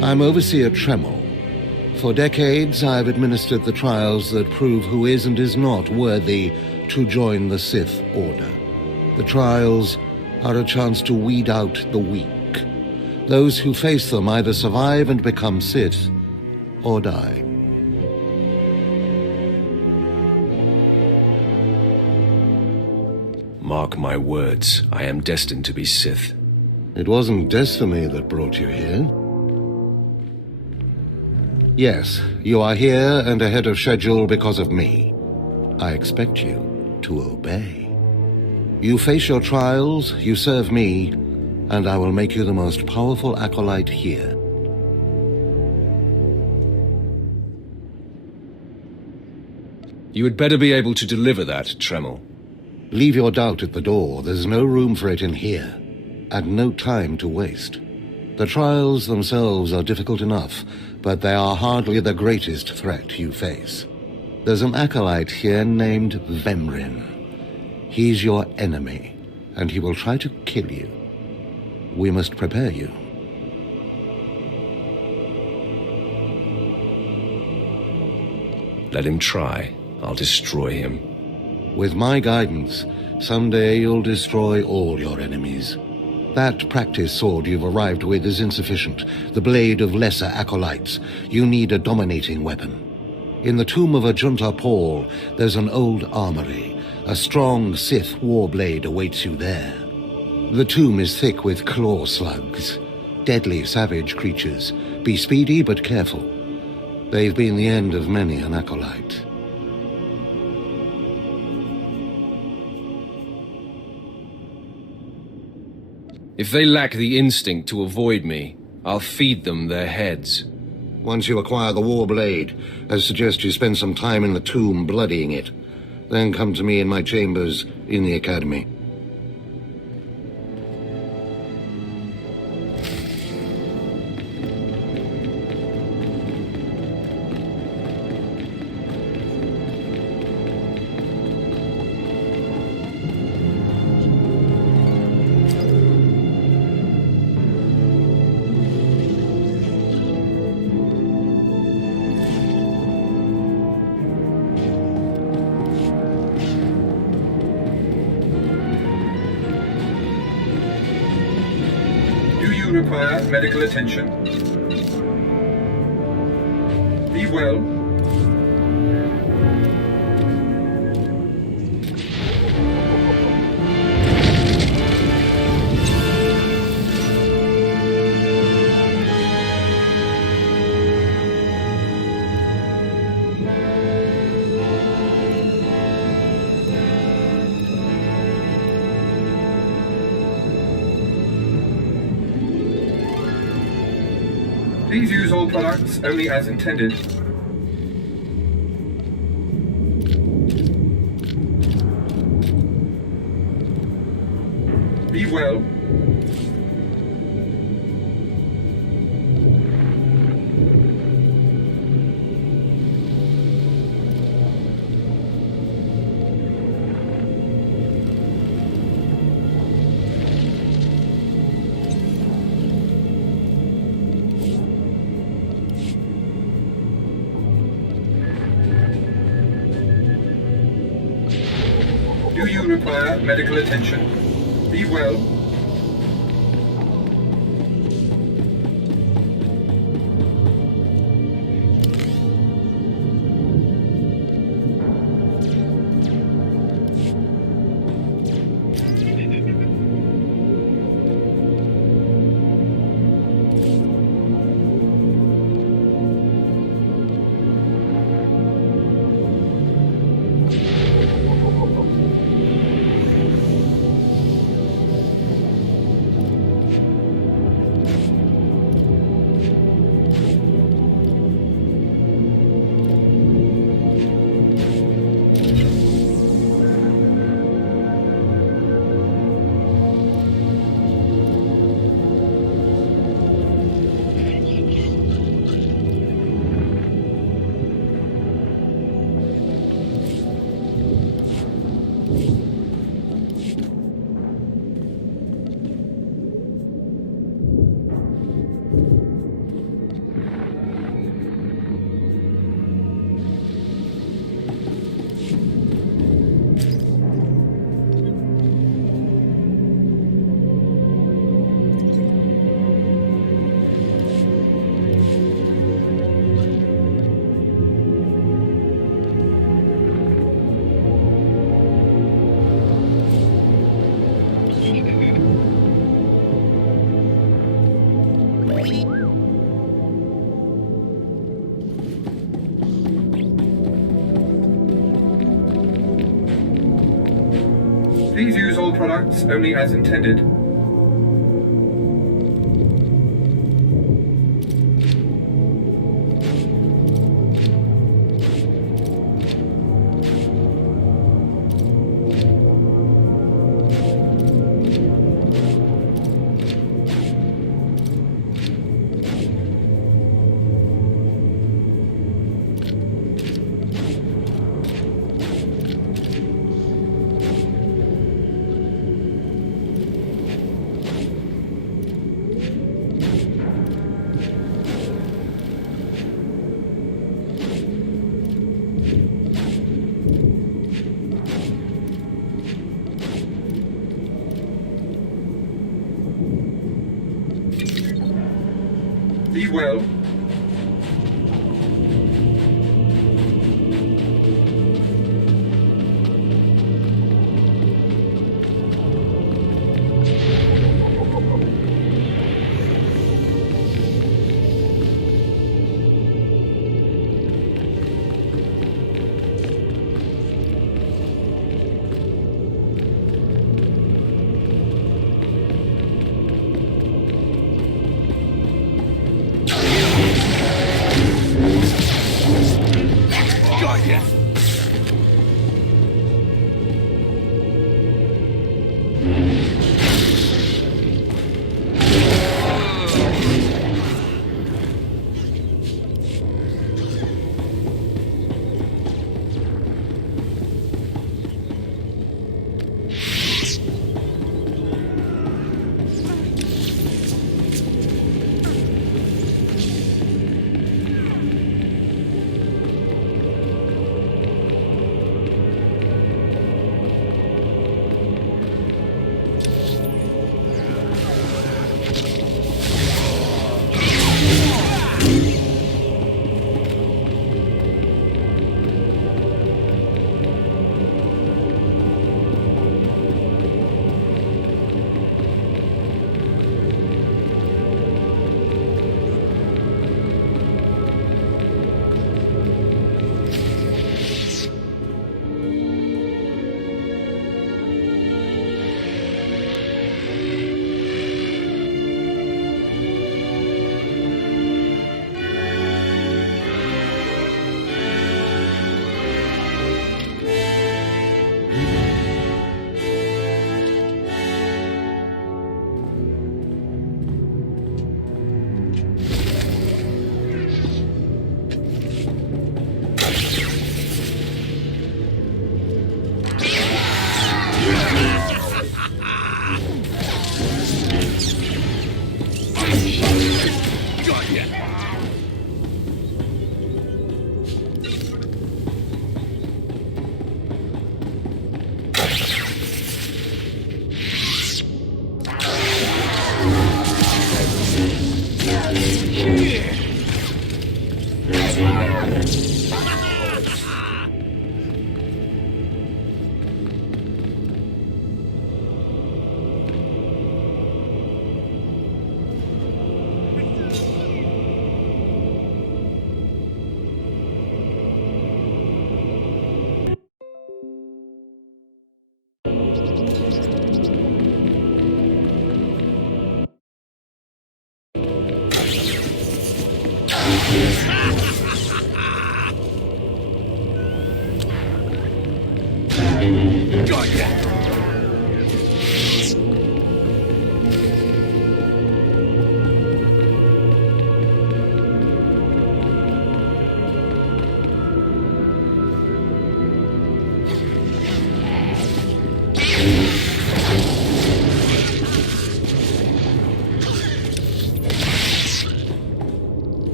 I'm Overseer Tremel. For decades, I've administered the trials that prove who is and is not worthy to join the Sith Order. The trials are a chance to weed out the weak. Those who face them either survive and become Sith, or die. Mark my words, I am destined to be Sith. It wasn't destiny that brought you here. Yes, you are here and ahead of schedule because of me. I expect you to obey. You face your trials, you serve me, and I will make you the most powerful acolyte here. You had better be able to deliver that, Tremel. Leave your doubt at the door. There's no room for it in here, and no time to waste. The trials themselves are difficult enough, but they are hardly the greatest threat you face. There's an acolyte here named Vemrin. He's your enemy, and he will try to kill you. We must prepare you. Let him try. I'll destroy him. With my guidance, someday you'll destroy all your enemies. That practice sword you've arrived with is insufficient. The blade of lesser acolytes. You need a dominating weapon. In the tomb of Ajunta Paul, there's an old armory. A strong Sith warblade awaits you there. The tomb is thick with claw slugs. Deadly savage creatures. Be speedy but careful. They've been the end of many an acolyte. If they lack the instinct to avoid me, I'll feed them their heads. Once you acquire the warblade, I suggest you spend some time in the tomb bloodying it. Then come to me in my chambers in the academy. Require medical attention. Be well. Please use all products only as intended. Be well. Do you require medical attention? Be well. Please use all products only as intended. Be well.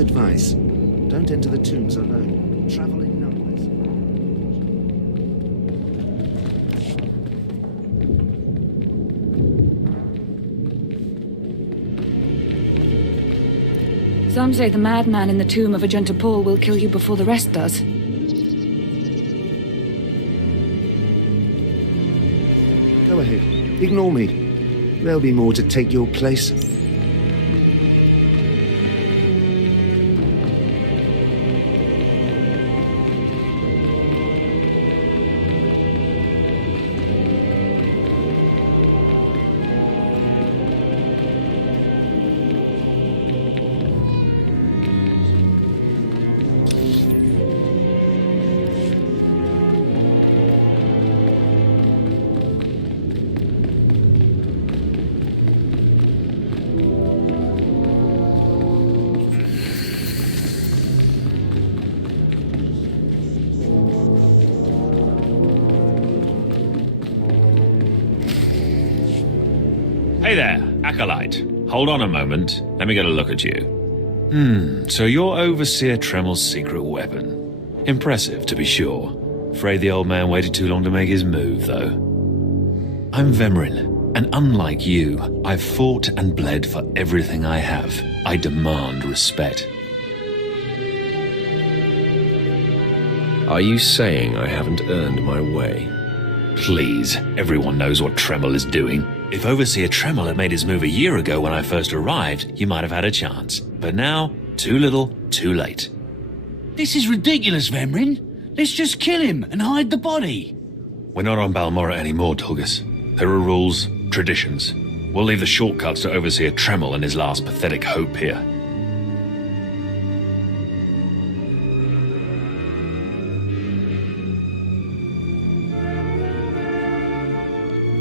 Advice. Don't enter the tombs alone. Travel in numbers. Some say the madman in the tomb of Agenta Paul will kill you before the rest does. Go ahead. Ignore me. There'll be more to take your place. Hey there, Acolyte. Hold on a moment. Let me get a look at you. So you're Overseer Tremel's secret weapon. Impressive, to be sure. Afraid the old man waited too long to make his move, though. I'm Vemrin, and unlike you, I've fought and bled for everything I have. I demand respect. Are you saying I haven't earned my way? Please, everyone knows what Tremel is doing. If Overseer Tremel had made his move a year ago when I first arrived, you might have had a chance. But now, too little, too late. This is ridiculous, Vemrin. Let's just kill him and hide the body. We're not on Balmorra anymore, Tulgus. There are rules, traditions. We'll leave the shortcuts to Overseer Tremel and his last pathetic hope here.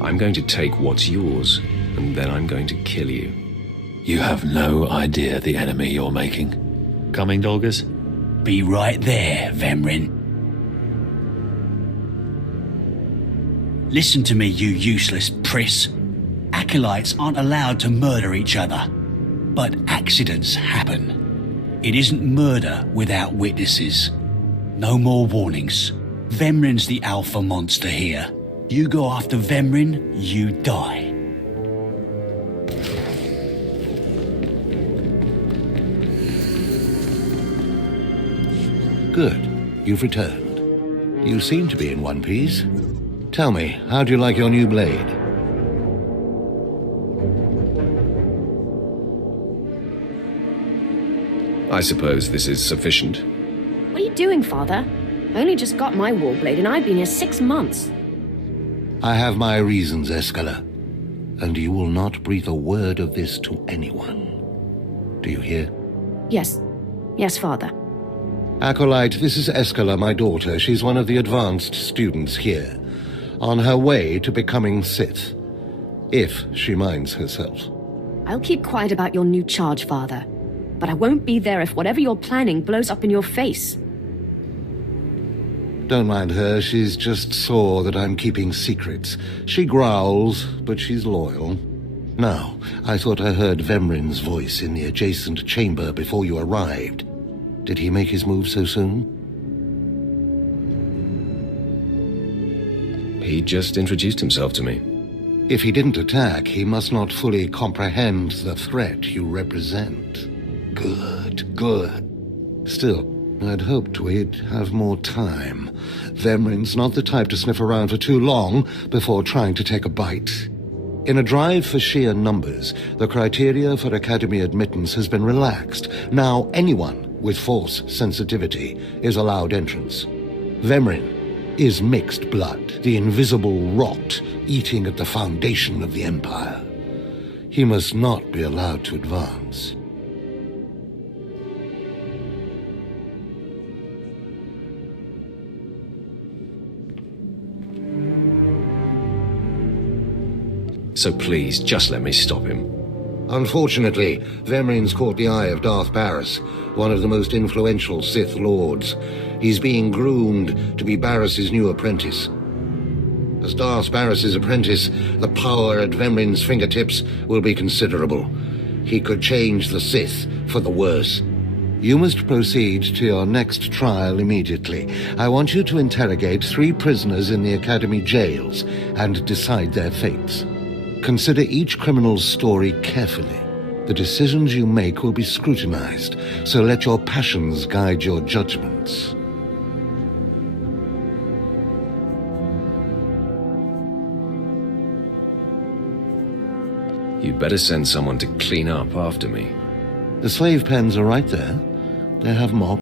I'm going to take what's yours, and then I'm going to kill you. You have no idea the enemy you're making. Coming, Dolgus? Be right there, Vemrin. Listen to me, you useless priss. Acolytes aren't allowed to murder each other. But accidents happen. It isn't murder without witnesses. No more warnings. Vemrin's the alpha monster here. You go after Vemrin, you die. Good. You've returned. You seem to be in one piece. Tell me, how do you like your new blade? I suppose this is sufficient. What are you doing, Father? I only just got my war blade and I've been here 6 months. I have my reasons, Escala, and you will not breathe a word of this to anyone. Do you hear? Yes. Yes, Father. Acolyte, this is Escala, my daughter. She's one of the advanced students here, on her way to becoming Sith, if she minds herself. I'll keep quiet about your new charge, Father, but I won't be there if whatever you're planning blows up in your face. Don't mind her, she's just sore that I'm keeping secrets. She growls, but she's loyal. Now, I thought I heard Vemrin's voice in the adjacent chamber before you arrived. Did he make his move so soon? He just introduced himself to me. If he didn't attack, he must not fully comprehend the threat you represent. Good, good. Still, I'd hoped we'd have more time. Vemrin's not the type to sniff around for too long before trying to take a bite. In a drive for sheer numbers, the criteria for Academy admittance has been relaxed. Now anyone with Force sensitivity is allowed entrance. Vemrin is mixed blood, the invisible rot eating at the foundation of the Empire. He must not be allowed to advance. So please, just let me stop him. Unfortunately, Vemrin's caught the eye of Darth Barris, one of the most influential Sith Lords. He's being groomed to be Barris's new apprentice. As Darth Barris's apprentice, the power at Vemrin's fingertips will be considerable. He could change the Sith for the worse. You must proceed to your next trial immediately. I want you to interrogate 3 prisoners in the Academy jails and decide their fates. Consider each criminal's story carefully. The decisions you make will be scrutinized, so let your passions guide your judgments. You'd better send someone to clean up after me. The slave pens are right there. They have more.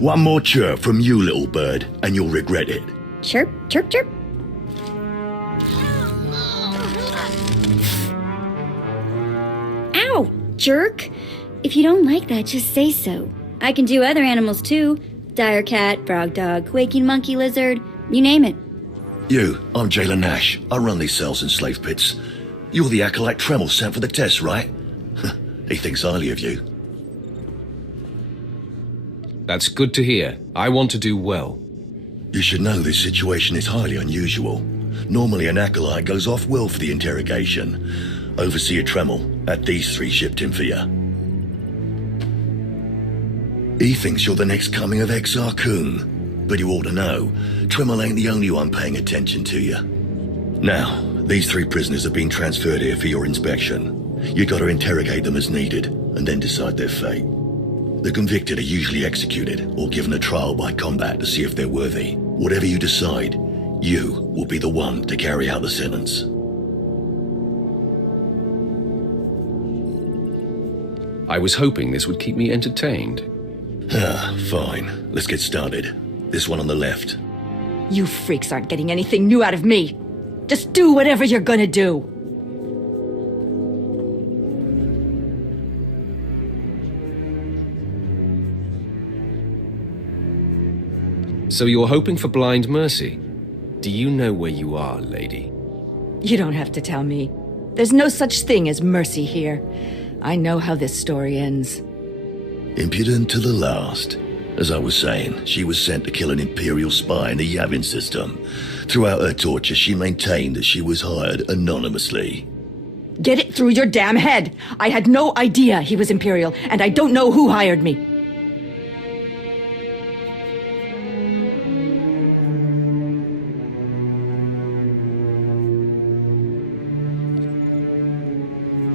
One more chirp from you, little bird, and you'll regret it. Chirp, chirp, chirp. Ow, jerk. If you don't like that, just say so. I can do other animals too. Dire cat, frog dog, quaking monkey lizard, you name it. I'm Jailer Nash. I run these cells and slave pits. You're the acolyte Tremel sent for the test, right? He thinks highly of you. That's good to hear. I want to do well. You should know this situation is highly unusual. Normally an acolyte goes off-world for the interrogation. Overseer Tremel had these 3 shipped in for you. He thinks you're the next coming of Exar Kun, but you ought to know, Tremel ain't the only one paying attention to you. Now, these 3 prisoners have been transferred here for your inspection. You gotta interrogate them as needed, and then decide their fate. The convicted are usually executed or given a trial by combat to see if they're worthy. Whatever you decide, you will be the one to carry out the sentence. I was hoping this would keep me entertained. Fine. Let's get started. This one on the left. You freaks aren't getting anything new out of me. Just do whatever you're gonna do. So you're hoping for blind mercy? Do you know where you are, lady? You don't have to tell me. There's no such thing as mercy here. I know how this story ends. Impudent to the last. As I was saying, she was sent to kill an Imperial spy in the Yavin system. Throughout her torture, she maintained that she was hired anonymously. Get it through your damn head! I had no idea he was Imperial, and I don't know who hired me.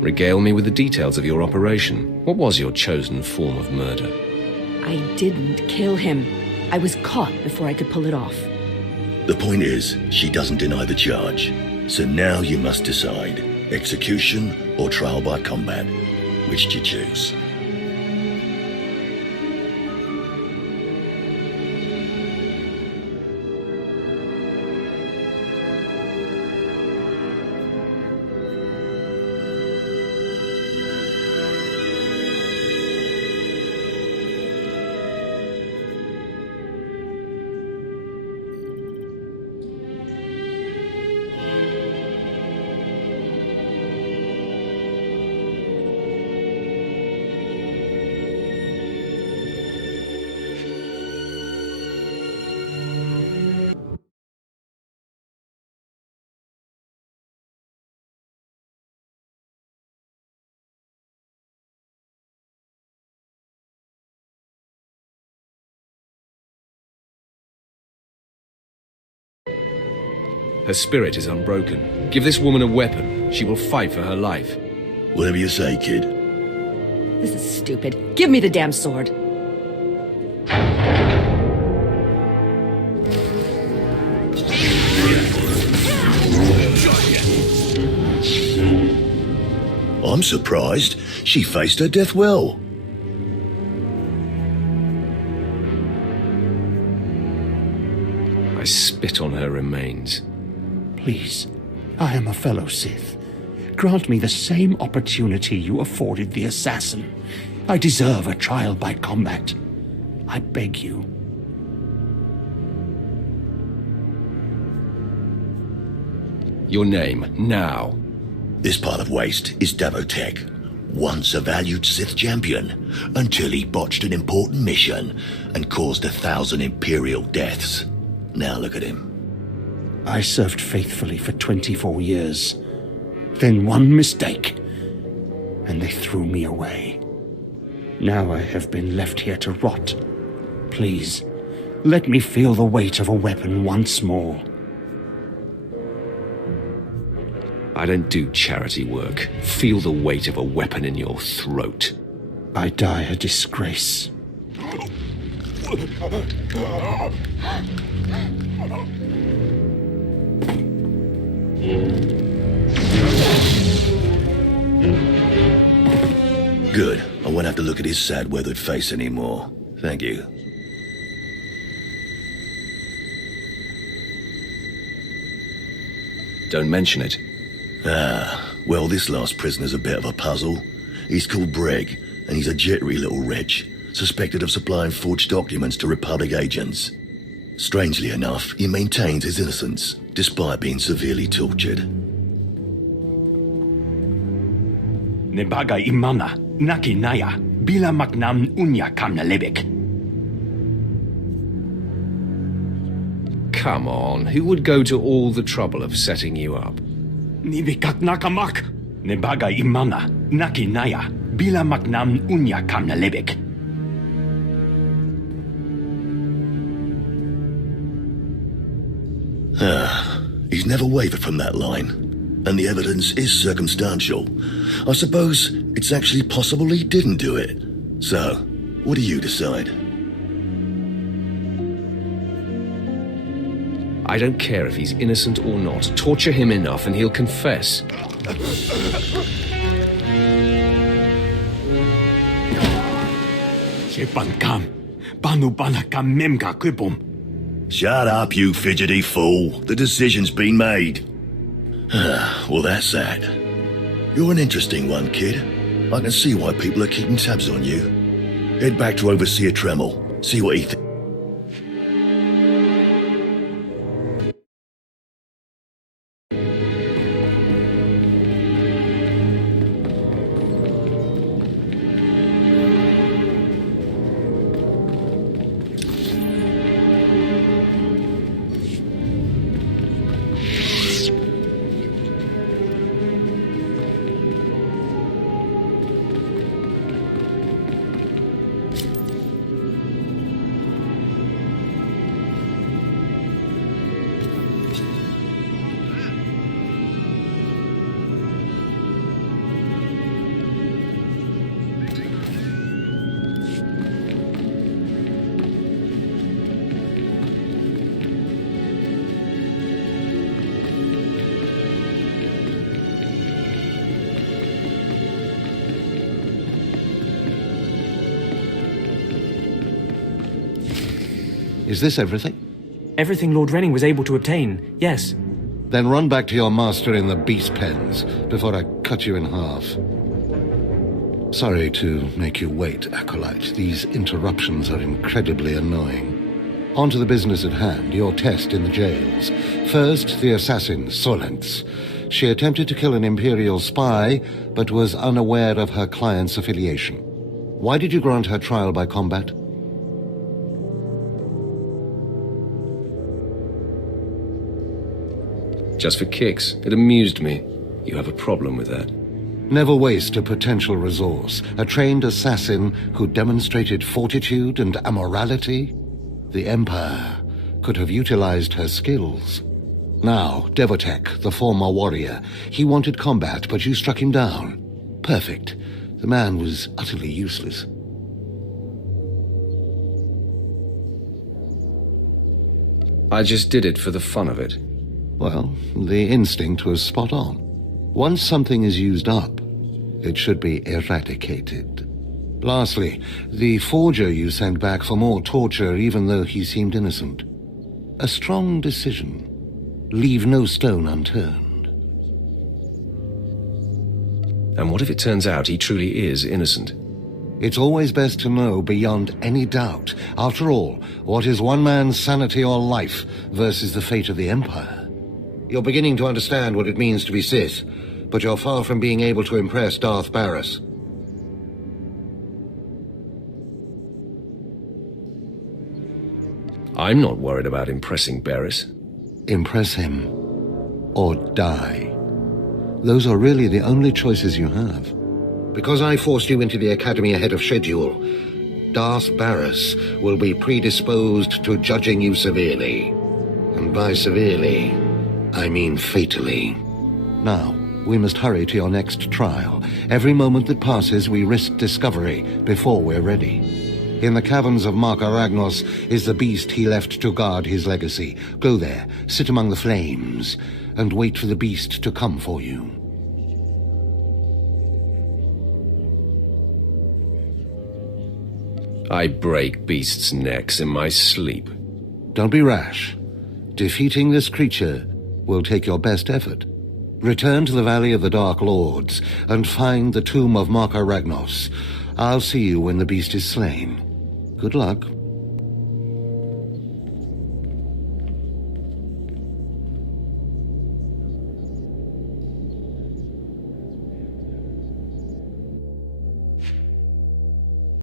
Regale me with the details of your operation. What was your chosen form of murder? I didn't kill him. I was caught before I could pull it off. The point is, she doesn't deny the charge. So now you must decide, execution or trial by combat. Which do you choose? Her spirit is unbroken. Give this woman a weapon. She will fight for her life. Whatever you say, kid. This is stupid. Give me the damn sword. I'm surprised. She faced her death well. I spit on her remains. Please, I am a fellow Sith. Grant me the same opportunity you afforded the assassin. I deserve a trial by combat. I beg you. Your name, now. This part of Waste is Davotech, once a valued Sith champion, until he botched an important mission and caused 1,000 Imperial deaths. Now look at him. I served faithfully for 24 years. Then one mistake, and they threw me away. Now I have been left here to rot. Please, let me feel the weight of a weapon once more. I don't do charity work. Feel the weight of a weapon in your throat. I die a disgrace. Good. I won't have to look at his sad, weathered face anymore. Thank you. Don't mention it. Ah, well, this last prisoner's a bit of a puzzle. He's called Breg, and he's a jittery little wretch, suspected of supplying forged documents to Republic agents. Strangely enough, he maintains his innocence, despite being severely tortured. Nebaga imana, naki naya, bila maknam unya kamna lebek. Come on, who would go to all the trouble of setting you up? Nibikak nakamak, nebaga imana, naki naya, bila maknam unya kamna lebek. He's never wavered from that line, and the evidence is circumstantial. I suppose it's actually possible he didn't do it. So, what do you decide? I don't care if he's innocent or not. Torture him enough and he'll confess. Shut up, you fidgety fool. The decision's been made. Well, that's that. You're an interesting one, kid. I can see why people are keeping tabs on you. Head back to Overseer Tremel. See what he thinks. Is this everything? Everything Lord Renning was able to obtain, yes. Then run back to your master in the beast pens before I cut you in half. Sorry to make you wait, Acolyte. These interruptions are incredibly annoying. On to the business at hand, your test in the jails. First, the assassin, Solentz. She attempted to kill an Imperial spy, but was unaware of her client's affiliation. Why did you grant her trial by combat? Just for kicks. It amused me. You have a problem with that. Never waste a potential resource. A trained assassin who demonstrated fortitude and amorality? The Empire could have utilized her skills. Now, Devotek, the former warrior. He wanted combat, but you struck him down. Perfect. The man was utterly useless. I just did it for the fun of it. Well, the instinct was spot on. Once something is used up, it should be eradicated. Lastly, the forger you sent back for more torture even though he seemed innocent. A strong decision. Leave no stone unturned. And what if it turns out he truly is innocent? It's always best to know beyond any doubt. After all, what is one man's sanity or life versus the fate of the Empire? You're beginning to understand what it means to be Sith, but you're far from being able to impress Darth Barris. I'm not worried about impressing Barris. Impress him, or die. Those are really the only choices you have. Because I forced you into the Academy ahead of schedule, Darth Barris will be predisposed to judging you severely. And by severely, I mean fatally. Now, we must hurry to your next trial. Every moment that passes, we risk discovery before we're ready. In the caverns of Marauder is the beast he left to guard his legacy. Go there, sit among the flames, and wait for the beast to come for you. I break beasts' necks in my sleep. Don't be rash. Defeating this creature will take your best effort. Return to the Valley of the Dark Lords and find the tomb of Marauder. I'll see you when the beast is slain. Good luck.